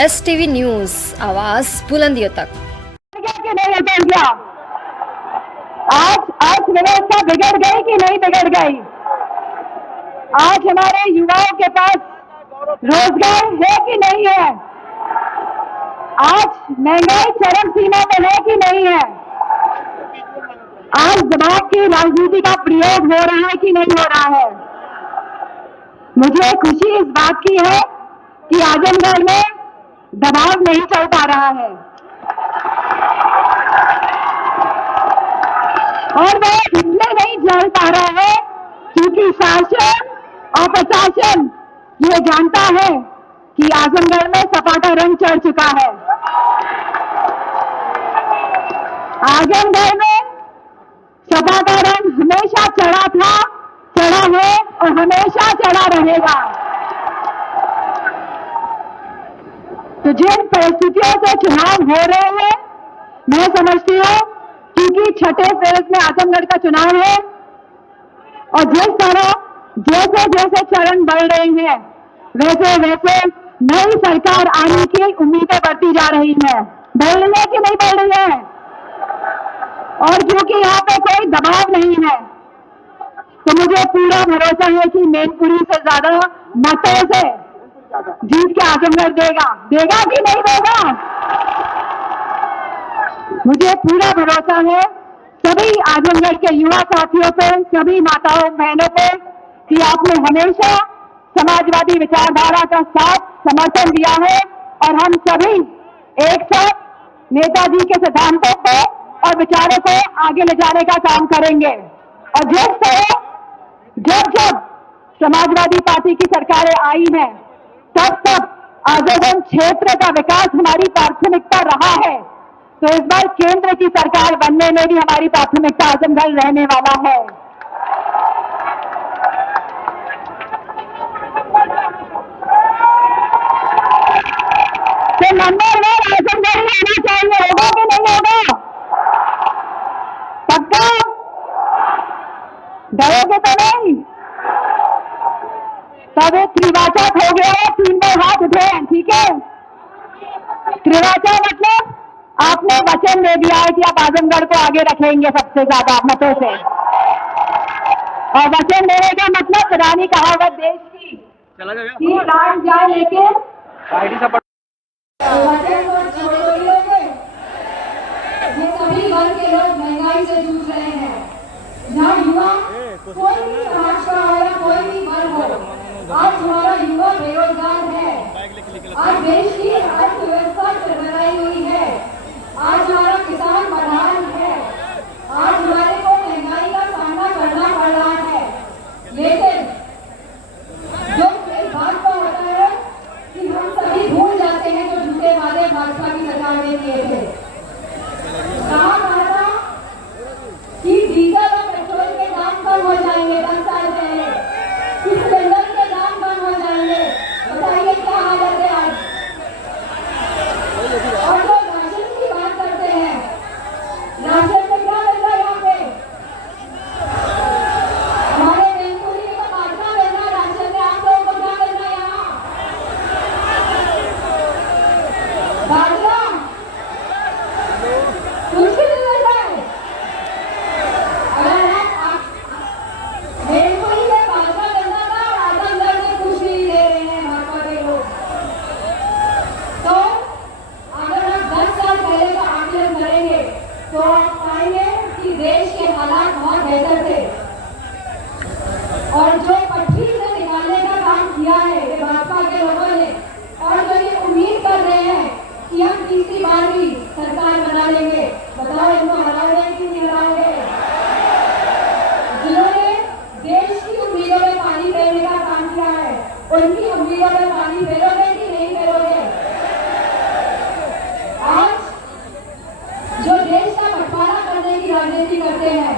STV news, आवाज बुलंदियों तक। कि नहीं अटल गया? आज व्यवस्था बिगड़ गई कि नहीं बिगड़ गई? आज हमारे युवाओं के पास रोजगार है कि नहीं है? आज महंगाई चरम सीमा पर है कि नहीं है? आज दबाव की राजनीति का प्रयोग हो रहा है कि नहीं हो रहा है? मुझे खुशी इस बात की है कि आजमगढ़ में दबाव नहीं चल पा रहा है और वह इसलिए नहीं चल पा रहा है क्योंकि शासन और प्रशासन ये जानता है कि आजमगढ़ में सपा का रंग चढ़ चुका है। आजमगढ़ में सपा का रंग हमेशा चढ़ा था, चढ़ा है और हमेशा चढ़ा रहेगा। तो जिन परिस्थितियों से चुनाव हो रहे हैं, मैं समझती हूँ क्योंकि छठे फेज में आजमगढ़ का चुनाव है और जिस तरह जैसे जैसे चरण बढ़ रहे हैं वैसे वैसे नई सरकार आने की उम्मीदें बढ़ती जा रही हैं। बढ़ रही है कि नहीं बढ़ रही है? और क्योंकि यहाँ पे कोई दबाव नहीं है तो मुझे पूरा भरोसा है कि मैनपुरी से ज्यादा मतों से जीत के आजमगढ़ देगा कि नहीं देगा? मुझे पूरा भरोसा है सभी आजमगढ़ के युवा साथियों पे, सभी माताओं बहनों पे कि आपने हमेशा समाजवादी विचारधारा का साथ समर्थन दिया है और हम सभी एक साथ नेताजी के सिद्धांतों को और विचारों को आगे ले जाने का काम करेंगे। और जिस तरह जब जब समाजवादी पार्टी की सरकारें आई हैं तब आजमगढ़ क्षेत्र का विकास हमारी प्राथमिकता रहा है, तो इस बार केंद्र की सरकार बनने में भी हमारी प्राथमिकता आजमगढ़ रहने वाला है। तो नंबर 1 आजमगढ़ में आना चाहिए, होगा कि नहीं होगा? पक्का? डरोगे तो नहीं? तब एक त्रिवाचक हो गया है, 3 बार हाथ उठे हैं, ठीक है? त्रिवाचा मतलब आपने वचन दे दिया है कि आप आजमगढ़ को आगे रखेंगे सबसे ज्यादा मतों से, और वचन देने का मतलब पुरानी कहावत देश की कि लाट जाए लेके वचन को छोड़ोगे। ये सभी वर्ग के लोग महंगाई से जूझ रहे हैं। जहाँ युवा कोई भी समाज का हो या कोई भी वर्ग हो, आज हमारा युवा बेरोजगार है। आज देश की अर्थव्यवस्था चरमराई हुई है। आज हमारा किसान मरहान है। आज हमारे को महंगाई का सामना करना पड़ रहा है। लेकिन जो इस बात का होता है कि हम सभी भूल जाते हैं जो झूठे वादे भाजपा की सरकार ने किए थे। कहा था कि डीजल और पेट्रोल के दाम कम हो जाएंगे 10 साल पहले, कि सिलेंडर के दाम कम हो जाएंगे। बताइए क्या हालत है आज? और जो राशन की बात करते हैं, राशन में क्या मिल रहा है यहाँ पे? हमारे मैनपुरी में तो बांटना मिल रहा है राशन में, आप लोगों को क्या मिल रहा है यहाँ? बाजरा कुछ भी नहीं मिल रहा है। अगर मैनपुरी में बाजरा मिलना था और आजमगढ़ में कुछ नहीं दे रहे हैं भाजपा के लोग, तो अगर हम 10 साल पहले का आकलन करेंगे तो आप पाएंगे कि देश के हालात बहुत बेहतर थे। और जो पटरी से निकालने का काम किया है ये भाजपा के लोगों ने, और जो ये उम्मीद कर रहे हैं कि हम तीसरी बार भी सरकार बना लेंगे, बताओ इनको हराओगे कि नहीं हराओगे? जिन्होंने देश की उम्मीदों में पानी फेरने का काम किया है, उनकी उम्मीदों में पानी फेरोगे कि नहीं फेरोगे? आज जो देश का बंटवारा करने की राजनीति करते हैं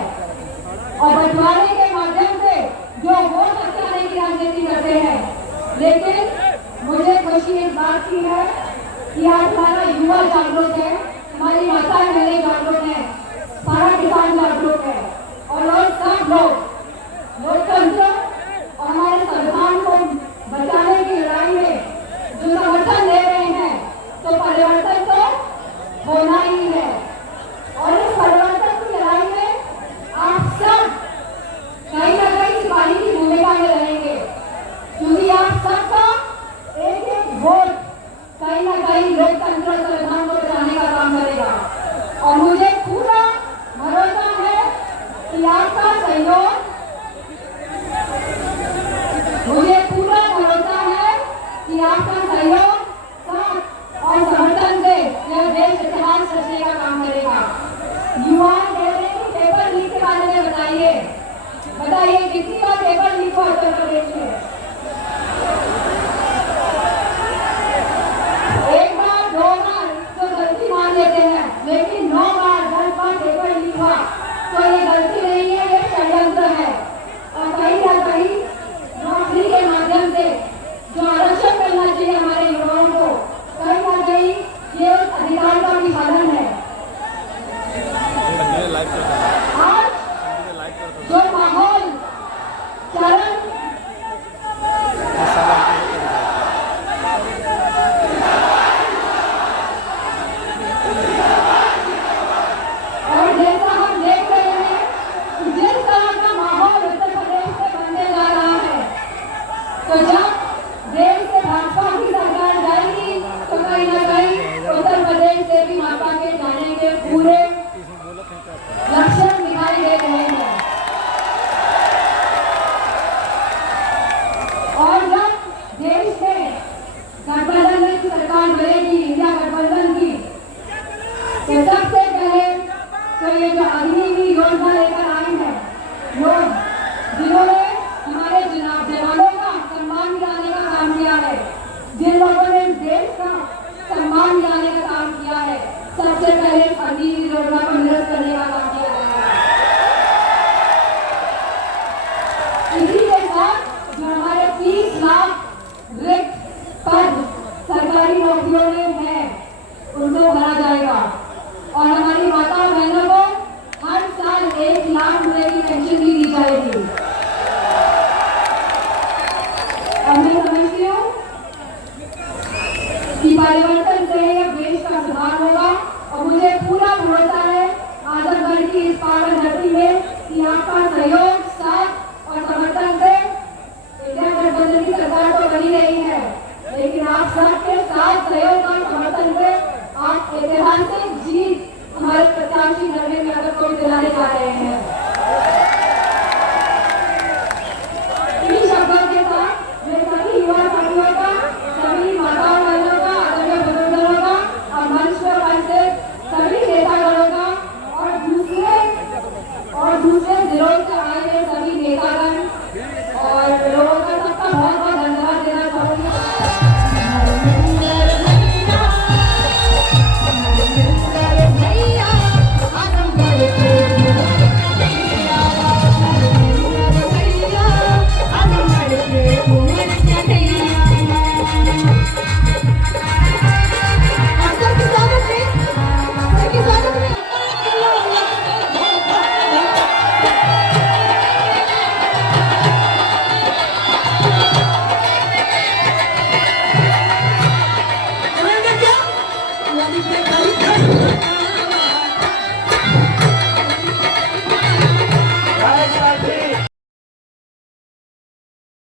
और बंटवारे के माध्यम से जो वोट बचाने की राजनीति करते हैं, लेकिन मुझे खुशी इस बात की है कि आज हमारा युवा जागरूक है, हमारी माताएं बहनें जागरूक हैं। युवा कह रहे हैं कि पेपर लीक के बारे में बताइए, बताइए कितनी बार पेपर लीक हुआ उत्तर प्रदेश में? एक बार, दो बार तो गलती मान लेते हैं, लेकिन 9 बार 10 बार पेपर लीक हुआ तो ये गलती नहीं है, ये षड्यंत्र है। और कहीं ना कहीं नौकरी के माध्यम से जो आरक्षण करना चाहिए हमारे युवाओं को, कहीं ना कहीं ये अधिकार का भी साधन है। आज जो माहौल चरण और जैसा हम देख रहे हैं कि जिस तरह का माहौल उत्तर प्रदेश से बनने जा रहा है, तो जब देश से भाजपा की सरकार जाएगी तो कहीं ना कहीं उत्तर प्रदेश से भी माता के जाने के पूरे लक्षण दिखाई दे रहे हैं। और जब देश में गठबंधन की सरकार बनेगी, इंडिया गठबंधन की, तो सबसे पहले तो ये जो अग्निवीर योजना लेकर आई है, लोग जिन्होंने हमारे जवानों का सम्मान दिलाने का काम किया है, जिन लोगों ने देश का सम्मान दिलाने का काम किया है, सबसे पहले अग्निवीर योजना को निरस्त करने का काम किया गया है। इसी के साथ जो हमारे 30 लाख रिक्त पद सरकारी नौकरियों में है, उनको भरा जाएगा और हमारी माता बहनों को हर साल 1 लाख रुपए की पेंशन भी दी जाएगी। और मैं समझती हूँ कि परिवर्तन से ही अब देश का सुधार होगा और मुझे पूरा भरोसा है आजमगढ़ की इस पावन धरती में कि आपका सहयोग, साथ और समर्थन से इंडिया गठबंधन की सरकार तो बनी रही है, लेकिन आप सबके साथ सहयोग और समर्थन से आप ऐतिहासिक जीत हमारे प्रत्याशी नरेंद्र यादव को दिलाने जा रहे हैं।